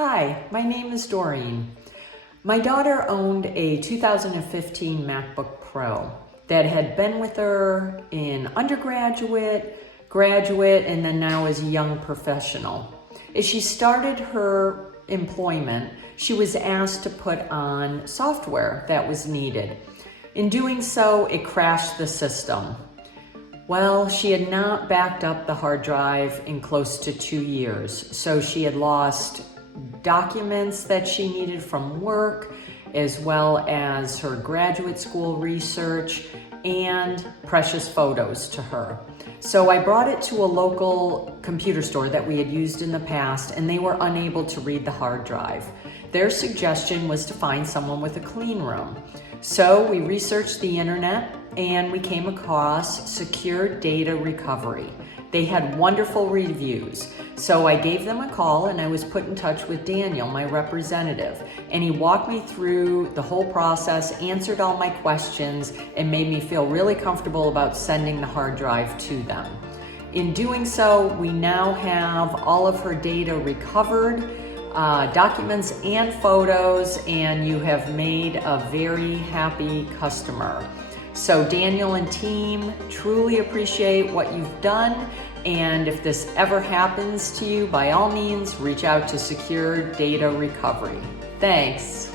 Hi, my name is Doreen. My daughter owned a 2015 MacBook Pro that had been with her in undergraduate, graduate, and then now as a young professional. As she started her employment, she was asked to put on software that was needed. In doing so, it crashed the system. Well, she had not backed up the hard drive in close to 2 years, so she had lost documents that she needed from work, as well as her graduate school research and precious photos to her. So I brought it to a local computer store that we had used in the past, and they were unable to read the hard drive. Their suggestion was to find someone with a clean room. So we researched the internet and we came across Secure Data Recovery. They had wonderful reviews. So I gave them a call and I was put in touch with Daniel, my representative, and he walked me through the whole process, answered all my questions, and made me feel really comfortable about sending the hard drive to them. In doing so, we now have all of her data recovered, documents and photos, and you have made a very happy customer. So Daniel and team truly appreciate what you've done, and if this ever happens to you, by all means, reach out to Secure Data Recovery. Thanks.